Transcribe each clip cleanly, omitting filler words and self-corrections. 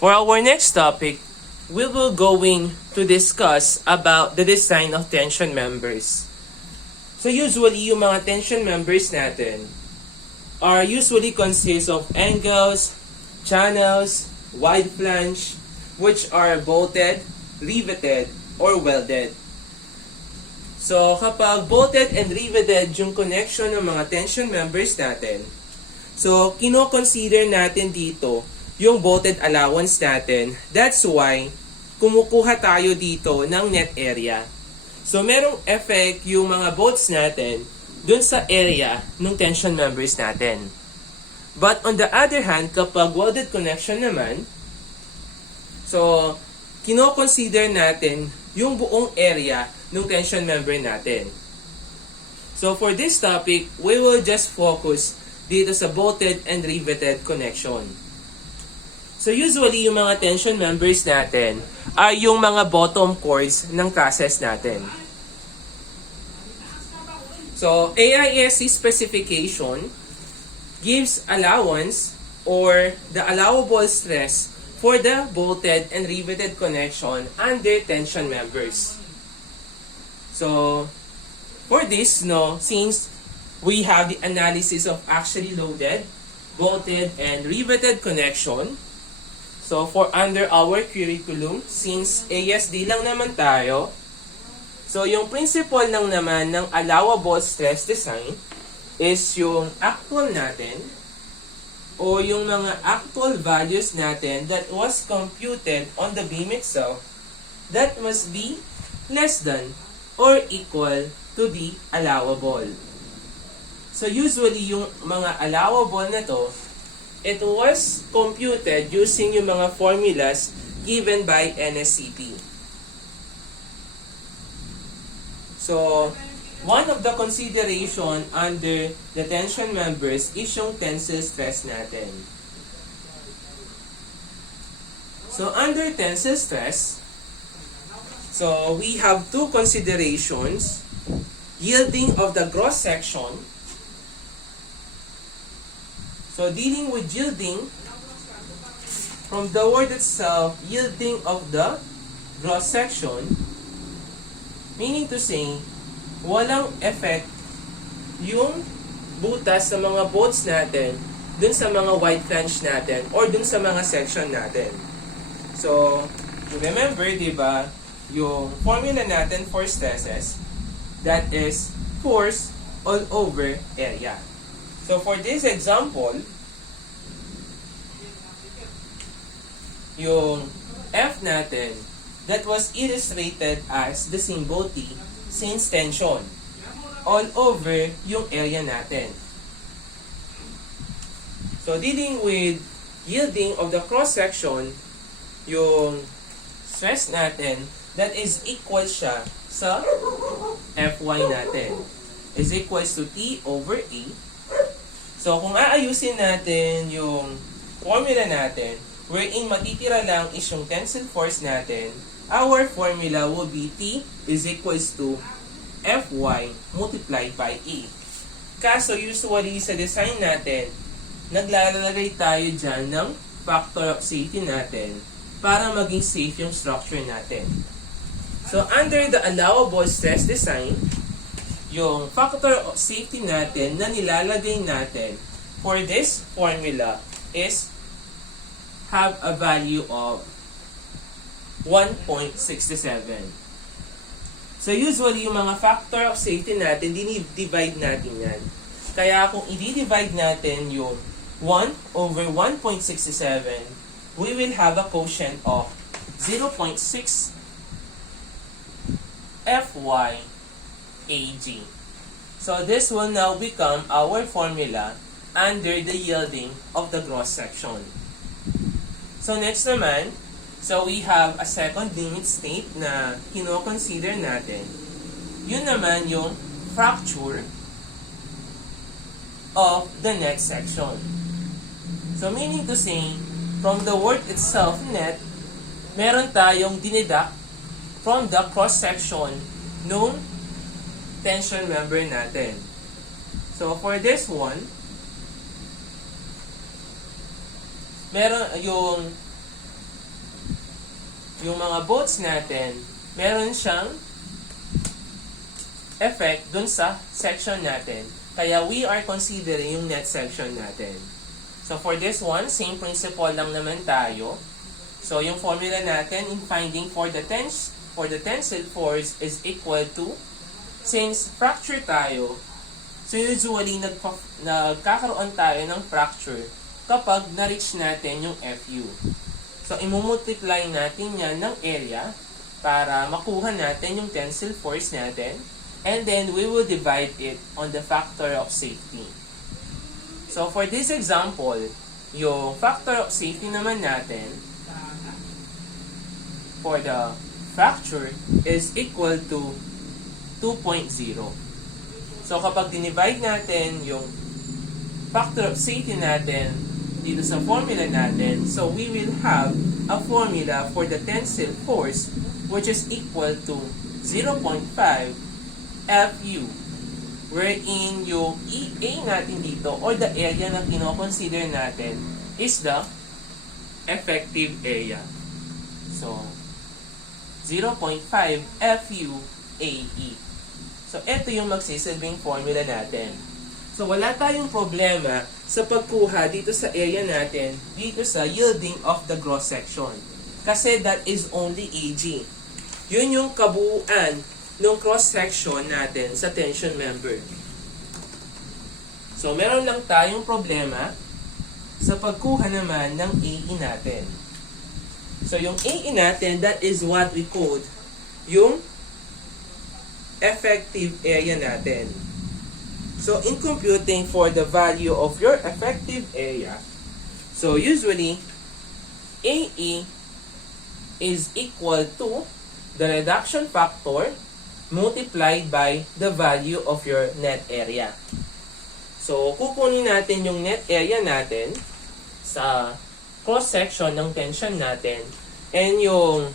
For our next topic, we will going to discuss about the design of tension members. So usually, yung mga tension members natin are usually consist of angles, channels, wide flange, which are bolted, riveted, or welded. So kapag bolted and riveted yung connection ng mga tension members natin, so kino-consider natin dito yung bolted allowance natin. That's why kumukuha tayo dito ng net area. So merong effect yung mga bolts natin dun sa area ng tension members natin. But on the other hand, kapag welded connection naman, so kino-consider natin yung buong area ng tension member natin. So for this topic, we will just focus dito sa bolted and riveted connection. So usually, yung mga tension members natin ay yung mga bottom cords ng trusses natin. So AISC specification gives allowance or the allowable stress for the bolted and riveted connection under tension members. So for this, since we have the analysis of actually loaded, bolted, and riveted connection, so for under our curriculum, since ASD lang naman tayo, so yung principle lang naman ng allowable stress design is yung actual natin o yung mga actual values natin that was computed on the beam itself that must be less than or equal to the allowable. So usually yung mga allowable na to, it was computed using yung mga formulas given by NSCP. So, one of the consideration under the tension members is yung tensile stress natin. So, under tensile stress, so we have two considerations: yielding of the cross section. So dealing with yielding, from the word itself, yielding of the cross section, meaning to say, walang effect yung butas sa mga bolts natin dun sa mga wide flange natin or dun sa mga section natin. So, remember, di ba, yung formula natin for stresses, that is force all over area. So for this example, yung F natin, that was illustrated as the symbol T since tension all over yung area natin. So dealing with yielding of the cross section, yung stress natin, that is equal siya sa Fy natin, is equals to T over E. So, kung aayusin natin yung formula natin, wherein matitira lang is yung tensile force natin, our formula will be T is equals to Fy multiplied by E. Kaso, usually sa design natin, naglalagay tayo dyan ng factor of safety natin para maging safe yung structure natin. So, under the allowable stress design, yung factor of safety natin na nilalagay natin for this formula is have a value of 1.67. So usually yung mga factor of safety natin, dinivide natin yan. Kaya kung i-divide natin yung 1 over 1.67, we will have a quotient of 0.6 Fy AG. So this will now become our formula under the yielding of the cross section. So next naman, so we have a second limit state na kino-consider natin. Yun naman yung fracture of the net section. So meaning to say, from the word itself, net, meron tayong dinidak from the cross section nung tension member natin. So for this one, meron yung yung mga boats natin, meron siyang effect dun sa section natin. Kaya we are considering yung net section natin. So for this one, same principle lang naman tayo. So yung formula natin in finding for the tensile force is equal to, since fracture tayo, so usually nagkakaroon tayo ng fracture kapag na-reach natin yung FU. So imumultiply natin yan ng area para makuha natin yung tensile force natin. And then, we will divide it on the factor of safety. So, for this example, yung factor of safety naman natin for the fracture is equal to 2.0. So, kapag dinivide natin yung factor of safety natin dito sa formula natin, so we will have a formula for the tensile force which is equal to 0.5 FU, wherein yung EA natin dito or the area na kino-consider natin is the effective area. So, 0.5 FU AE. So, ito yung magsisilbing formula natin. So, wala tayong problema sa pagkuha dito sa area natin, dito sa yielding of the cross section. Kasi that is only AG. Yun yung kabuuan ng cross-section natin sa tension member. So, meron lang tayong problema sa pagkuha naman ng AE natin. So, yung AE natin, that is what we called yung effective area natin. So, in computing for the value of your effective area, so usually, AE is equal to the reduction factor multiplied by the value of your net area. So, kukunin natin yung net area natin sa cross-section ng tension natin. And yung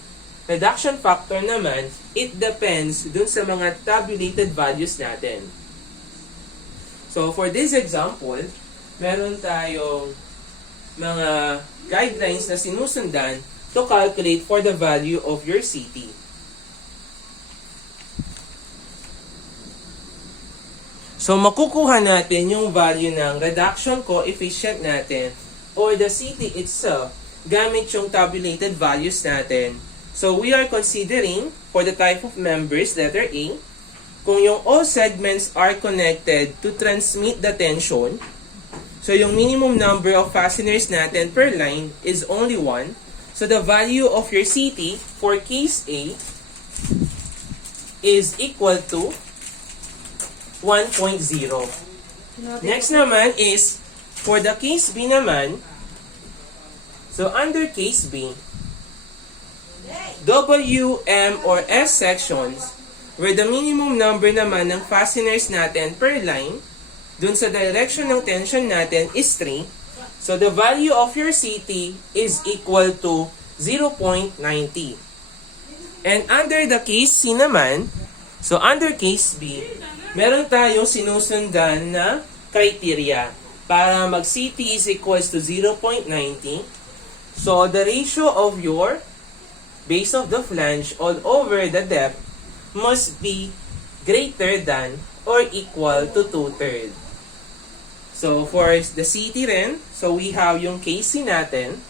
reduction factor naman, it depends dun sa mga tabulated values natin. So, for this example, meron tayong mga guidelines na sinusundan to calculate for the value of your CT. So, makukuha natin yung value ng reduction coefficient natin or the CT itself gamit yung tabulated values natin. So, we are considering for the type of members, letter A, kung yung all segments are connected to transmit the tension. So, yung minimum number of fasteners natin per line is only 1. So, the value of your CT for case A is equal to 1.0. Next naman is, for the case B naman, so under case B, W, M, or S sections, where the minimum number naman ng fasteners natin per line, dun sa direction ng tension natin is 3, so the value of your CT is equal to 0.90. And under the case C naman, so under case B, meron tayong sinusundan na criteria para mag-CT is equals to 0.90. So, the ratio of your base of the flange all over the depth must be greater than or equal to 2/3. So, for the CT rin, so we have yung KC natin.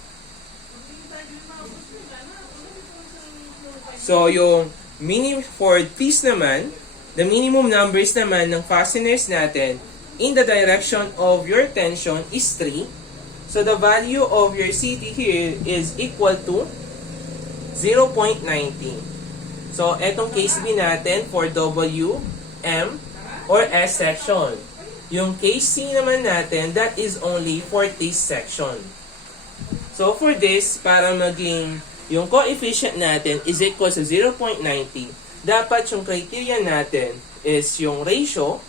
So, yung for piece naman, the minimum numbers naman ng fasteners natin in the direction of your tension is 3. So, the value of your CT here is equal to 0.90. So, etong case B natin for W, M, or S section. Yung case C naman natin, that is only for this section. So, for this, para maging yung coefficient natin is equal to 0.90, dapat yung criteria natin is yung ratio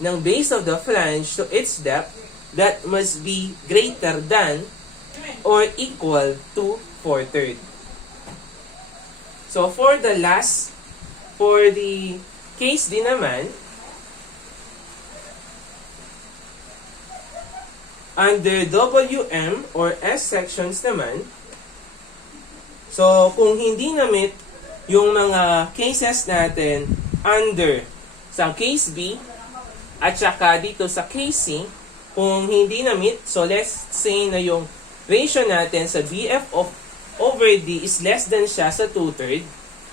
ng base of the flange to its depth that must be greater than or equal to 4/3. So, for the case D naman, under WM or S sections naman, So, kung hindi na-meet yung mga cases natin under sa case B at saka dito sa case C, kung hindi na-meet, so let's say na yung ratio natin sa BF over D is less than siya sa 2/3.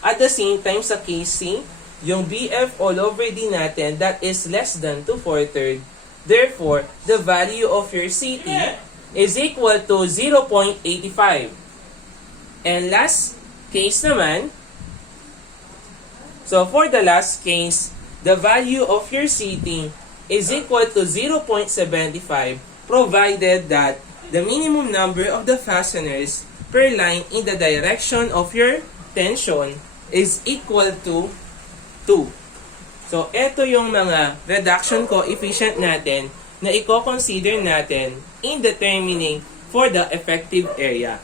At the same time sa case C, yung BF all over D natin, that is less than to 4/3. Therefore, the value of your CT is equal to 0.85. And last case naman, so for the last case, the value of your CT is equal to 0.75 provided that the minimum number of the fasteners per line in the direction of your tension is equal to 2. So, ito yung mga reduction coefficient natin na i-consider natin in determining for the effective area.